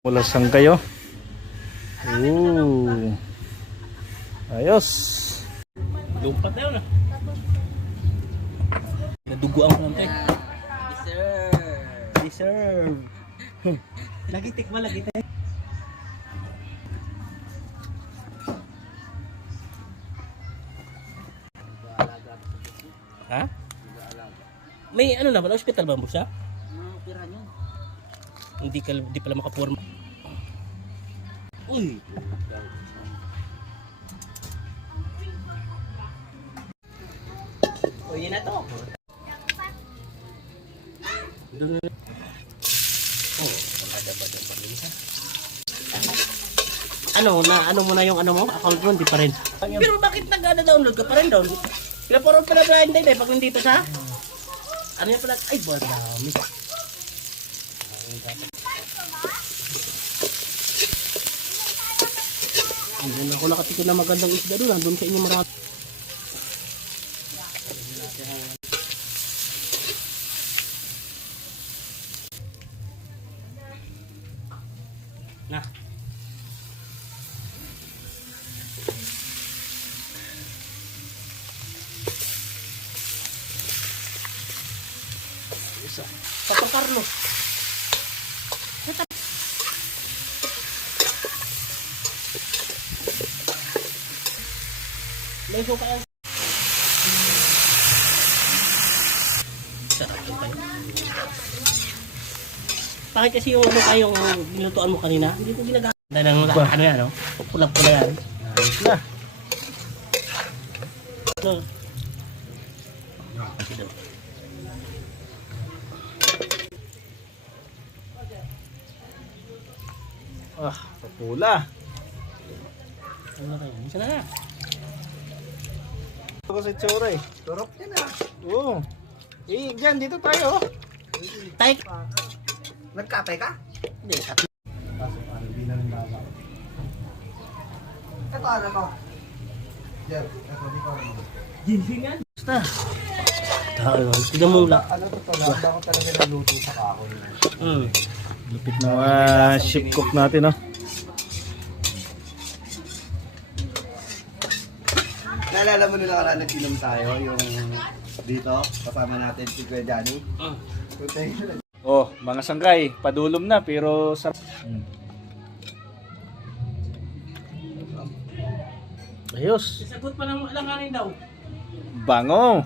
Wala sang kayo. Ayos. Lumpat na yun ah. Nadugo ang konti. Deserve. Lagitik mo, lagitik. Ha? May ano naman, hospital ba mo siya? Pira nyo. Hindi pala makaporma. Uy! O yun na to. Doon na. Oh, wala rin ha. Ano mo na yung ano mo? Account mo, hindi pa rin. Pero bakit nag-download ka pa rin doon? Pinaporot pa na blind date pag nandito sa? Ano yung pala? Ay, dami. Hindi ako nakatikin na magandang isda doon. Doon sa inyo marami. Nah. Isa. Papa Carlos. May suka yan. Sarap yun tayo. Bakit kasi yung ano kayong nilutuan mo kanina? Hindi ko ginagamit. Ano yan, no? Pulang-pula yan. Ayos na. No. Papula. Ano na kayo? Isa na. Ito kasi tsura eh. Turok din ah. Oo. Dyan, dito tayo. Tay. Nagkatay ka? Hindi. Ito ano mo? Jer, ito di ko ano. Ginsingan. Basta. Tayo. Tignan mo lang. Ano to talaga? Ako talaga naluto sa kahoy. Lupit na ship cook natin, no? Naalala mo nila karaan nag-inom tayo yung dito, kasama natin si Kuya Johnny. Oh, mga sangkay, padulom na pero sarap. Ayos. Sagot pa ng alanganin daw. Bango.